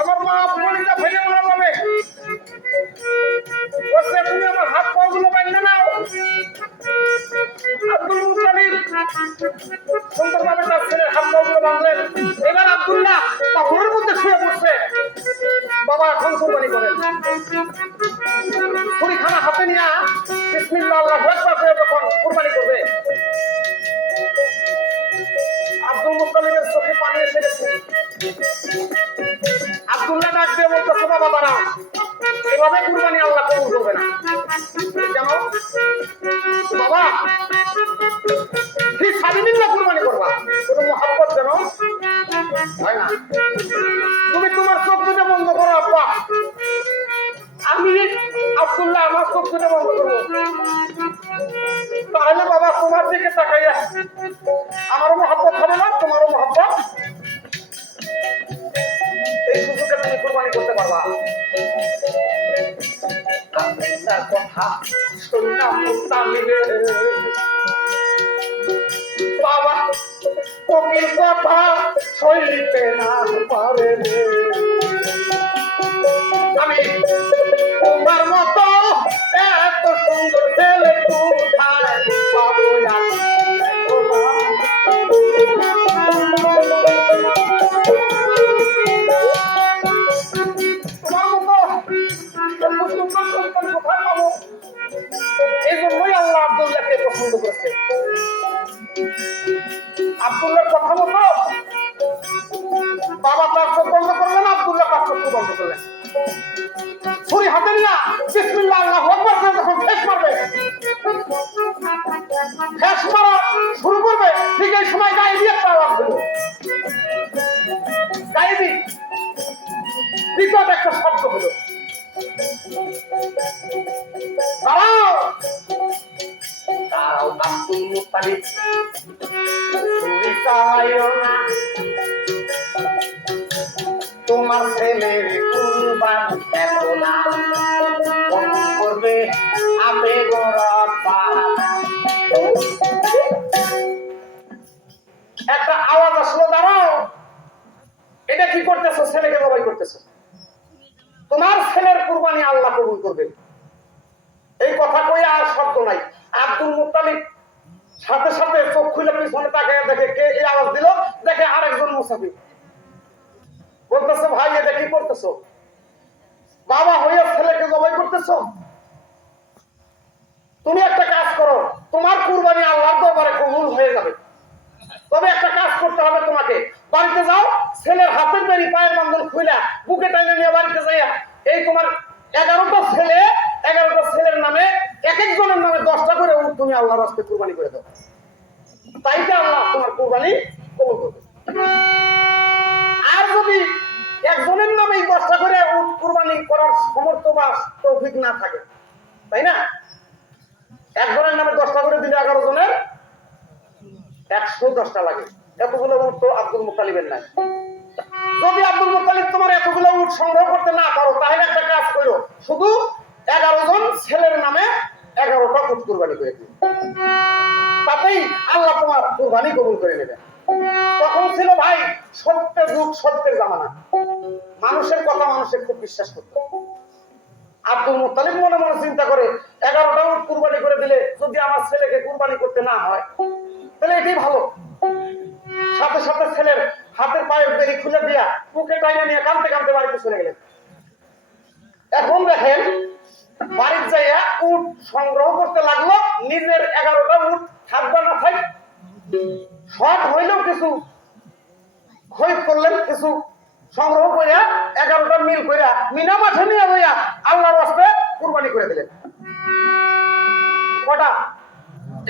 আমার মা বলিটা ফেলে বলছে তুমি হাত পাগুলো বাইন্ধে নাও আব্দুল মুতালিব। হাত পাগুলো বাঁধলেন এবার আব্দুল্লাহ পাথরের মধ্যে শুয়ে পড়ছে। বাবা এখন কোরবানি করেন আব্দুল্লাহ ডাক দিয়ে বলতেছে বাবা দাঁড়াও এভাবে কুরবানি আল্লাহ কবুল করবে না। কেন? বাবা তুমি তোমার চোখ আমি আব্দুল্লাহ, আমার চোখ তাহলে বাবা, তোমার দিকে তাকাইয়া। আমারও মহাব্বত হবে না, তোমারও মহাব্বত তুমি করতে পারবা। কথা শুনলাম তামিলে। কথা আমি ফেস মারা শুরু করবে, ঠিক এই সময় গায়ে দিয়ে একটা আওয়াজ হলো গায়ে দি বিকট একটা শব্দ হলো। না। তোমার ছেলের আল্লাহ কবুল করবে। এই কথা কই আর শব্দ নাই। আব্দুল মুতালিব সাথে সাথে চোখ খুলে পিছনে তাকে দেখে কে এই আওয়াজ দিল? দেখে আরেকজন মুসাফির। বলতেছে, ভাই, এটা কি করতেছো? বাবা হইয়া ছেলেকে জবাই করতেছো? তুমি একটা কাজ করো, তোমার কুরবানি আল্লাহর সমর্থ বা তৌফিক না থাকে। তাই না? একজনের নামে দশটা করে দিলে এগারো জনের একশো দশটা লাগে। এতগুলো উট তো আব্দুল মুতালিবের নাই। যদি আব্দুল মুতালিব তোমার এতগুলো উট সংগ্রহ করতে না পারো, তাহলে একটা কাজ করো। শুধু এগারো জন ছেলের নামে এগারোটা উট কুরবানি করে দিও। তাতেই আল্লাহ তোমার কুরবানি কবুল করে নেবে। তখন ছিল ভাই, সত্যের যুগ, সত্যের জামানা। মানুষের কথা মানুষের খুব বিশ্বাস করতো। আব্দুল মুতালিব মনে মনে চিন্তা করে, এগারোটা উট কুরবানি করে দিলে যদি আমার ছেলেকে কুরবানি করতে না হয়, তাহলে এটাই ভালো। সাথে সাথে ছেলের হাতের পায়ের বেরি খুলে দিয়া মুখে টাইনে নিয়ে কানতে কানতে বাড়িতে চলে গেলেন। এখন দেখেন, বাড়ির যাইয়া উট সংগ্রহ করতে লাগল, নিজের এগারোটা উট থাকবে না থাক। শখ হইলেও কিছু খরিদ করলেন কিছু সংগ্রহ করিয়া এগারোটা মিল করিয়া মিনা মাঠে নিয়ে লইয়া আল্লাহর রাস্তে কুরবানি করে দিলেন। কটা?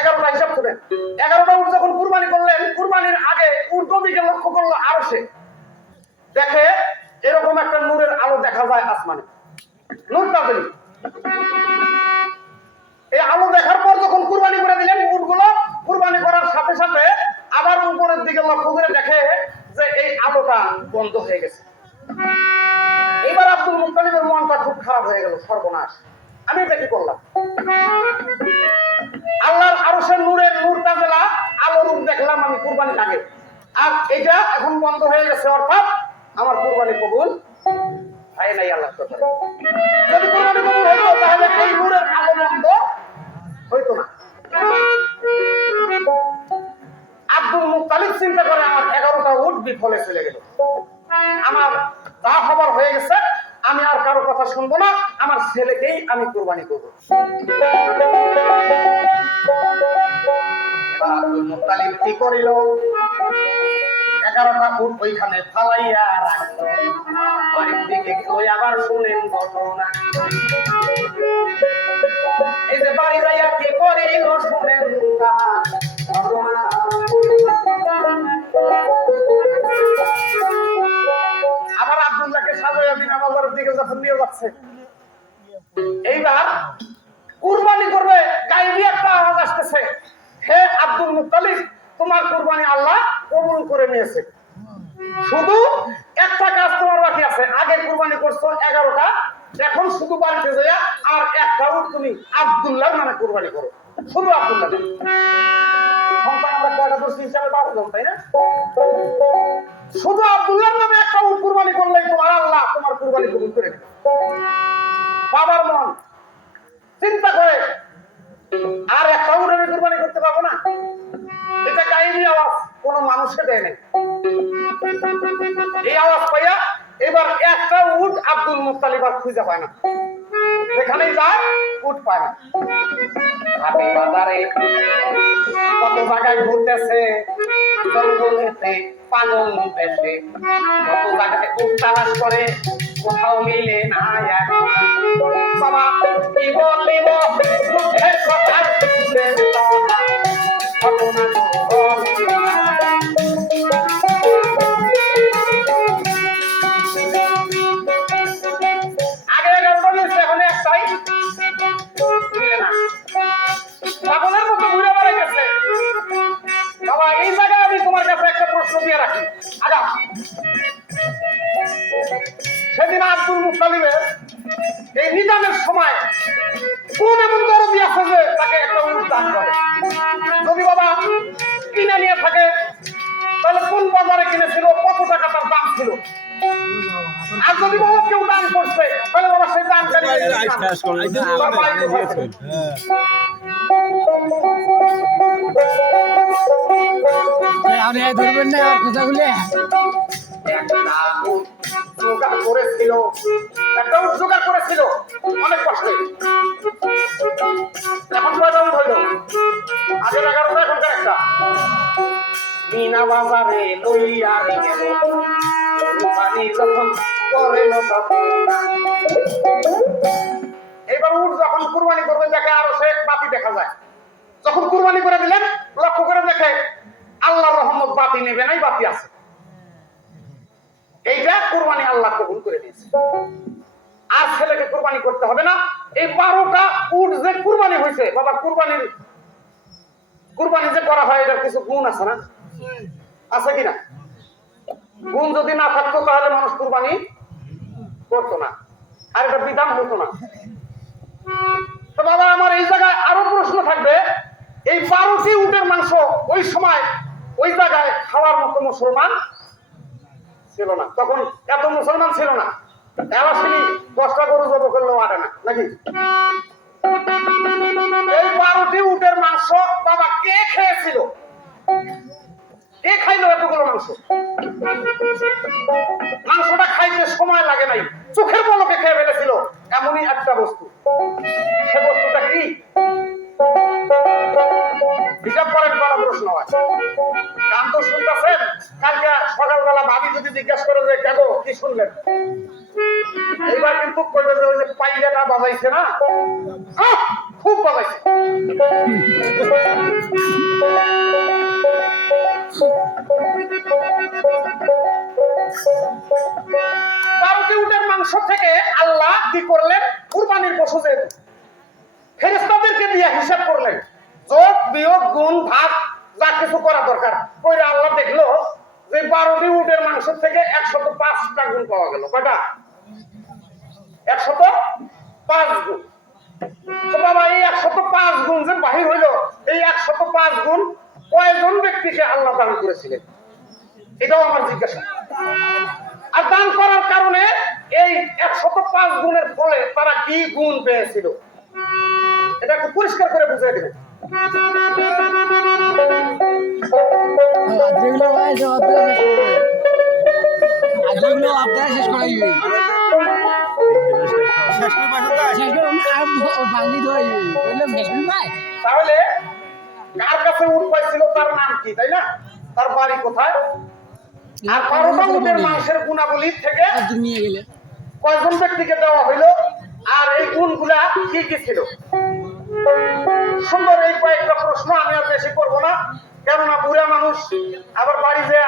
এগারোটা হিসাব করেন এগারোটা উট যখন কুরবানি করলেন, কুরবানির আগে উল্টো দিকে লক্ষ্য করল আরও সে দেখে এরকম একটা নূরের আলো দেখা যায় আসমানে। নূর তাদের এই আলো দেখার পর যখন কুরবানি করে দিলেন, উটগুলো কুরবানি করার সাথে সাথে আবার উপরের দিকে লক্ষ্য করে দেখে যে এই আলোটা বন্ধ হয়ে গেছে। খারাপ হয়ে গেল, সর্বনাশ। আমি এটা কি করলাম? আল্লাহর আরও সে নূরের নূর তাজেলা আলো রূপ দেখলাম আমি কুরবানি আগে। আর এটা এখন বন্ধ হয়ে গেছে, অর্থাৎ আমার কুরবানি কবুল হয় নাই আল্লাহ যদি কুরবানি কবুল তাহলে এই নূরের আলো বন্ধ হইতো না। আব্দুল মুক্তালিব চিন্তা করে আমার এগারোটা উঠ বিফলে চলে গেল। আমার তা খবর হয়ে গেছে কারও কথা শুনব না, আমার ছেলেকেই আমি কোরবানি করব। কি করিল? এগারোটা ওইখানে ফালাইয়া রাখল। ওই আবার শুনেন ঘটনা। এই যে বাড়ি যাইয়া করিল শুনেন ঘটনা। দিকে নিয়ে এইবার কুরবানি করবে গাইবি একটা আওয়াজ আসতেছে। হে আব্দুল মুত্তালিব, তোমার কুরবানি আল্লাহ কবুল করে নিয়েছে। শুধু একটা কাজ তোমার বাকি আছে। আগে কুরবানি করছ এগারোটা, এখন শুধু বাড়িতে যাইয়া আর একটা তুমি আব্দুল্লাহ নামে কুরবানি করো। শুধু আব্দুল্লাহ শুধু আব্দুল্লাহ নামে একটা উট কুরবানি করলেই তোমার আল্লাহ তোমার কুরবানি কবুল করে বাবার মন, চিন্তা করে, আর একটা উট আমি কুরবানি করতে পারব না? এটা কাহিনী আওয়াজ, কোন মানুষকে দেয় নাই। এই আওয়াজ পাইয়া এবার একটা উট আব্দুল মুক্তালিব আর খুঁজে পায় না। যেখানেই যায়, উঠ পায় না বাজারে কত জায়গায় ঘুরতেছে, জঙ্গলেতে, পাগল দেশে। কত জায়গাতে তালাশ করে, কোথাও মিলে না বাবা, কি বলিব কথা এই সময় কোন এমন দরদি আছে যে তাকে একটা উট দান করে যদি বাবা কিনে নিয়ে থাকে তাহলে কোন বাজারে কিনেছিল কত টাকা তার দাম ছিল আর যদি বাবা কেউ দান করছে তাহলে বাবা সেই থাকে? আপনি ধরবেন না আর কথাগুলি একটা জোগাড় করেছিল একটা জোগাড় করেছিল অনেক কষ্টে। এখন কয়টা আগের এগারোটা এখনকার একটা বাজারে যখন করে এইবার উট যখন কুরবানি করবে, দেখে আরও সে বাতি দেখা যায়। যখন কুরবানি করে দিলেন, লক্ষ্য করে দেখে আল্লাহ রহমত বাতি নেবে নাই, বাতি আছে। এইটা কুরবানি আল্লাহ কবুল করে দিয়েছে আর ছেলেকে কুরবানি করতে হবে না। এই বারোটা উট যে কুরবানি হয়েছে, বাবা, কুরবানির কুরবানি যে করা হয়, এটার কিছু গুণ আছে না? আছে কিনা গুণ যদি না থাকতো, তাহলে মানুষ কুরবানি করতো না। আর এটা বিধান হতো না। তো বাবা, আমার এই জায়গায় আরও প্রশ্ন থাকবে। এই বারোটি উটের মাংস ওই সময় ওই জায়গায় খাওয়ার মতো মুসলমান ছিল না। তখন এত মুসলমান ছিল না। এলাশিনি দশটা গরু জব করলেও আটে না, নাকি? এই বারোটি উটের মাংস বাবা কে খেয়েছিল? কে খাইলো এতগুলো মাংস? মাংসটা খাইতে সময় লাগে নাই, চোখের পলকে খেয়ে ফেলেছিল, এমনই একটা বস্তু। সে বস্তুটা কি? হিসাব করেন বড় প্রশ্ন হয়। গান তো শুনতেছেন? কালকে সকালবেলা ভাবি যদি জিজ্ঞেস করে যে, কেন? কি শুনলেন? কিন্তু কইবে যে পাইলাটা বাজাইছে না? খুব বাজাইছে। বারোটি উটের মাংস থেকে আল্লাহ কি করলেন? কুরবানির পশু যেহেতু ফেরেস্তাদেরকে দিয়ে হিসাব করলেন। যোগ, বিয়োগ, গুণ, ভাগ, যা কিছু করা দরকার। কইরা আল্লাহ দেখল যে বারোটি উটের মাংস থেকে একশত পাঁচটা গুণ পাওয়া গেল। কয়টা? একশত পাঁচ গুণ। তো বাবা, এই একশত পাঁচ গুণ যে বাহির হইল, এই একশত পাঁচ গুণ কয়জন ব্যক্তিকে আল্লাহ দান করেছিলেন? এটাও আমার জিজ্ঞাসা। আর দান করার কারণে এই একশত পাঁচ গুণের ফলে তারা কি গুণ পেয়েছিল? এটা একটু পরিষ্কার করে বুঝিয়ে দেবেন যেগুলো অর্ধেক শেষ করাই তাহলে কার কাছে উট পাইছিল তার নাম কি তাই না? তার বাড়ি কোথায়? আর বারোটা উটের মাংসের গুণাবলীর থেকে নিয়ে গেলে। কয়জন ব্যক্তিকে দেওয়া হইল? আর এই গুণগুলা কি কি ছিল? সুন্দর এই কয়েকটা প্রশ্ন আমি আর বেশি করব না। কেননা বুড়া মানুষ আবার বাড়ি যে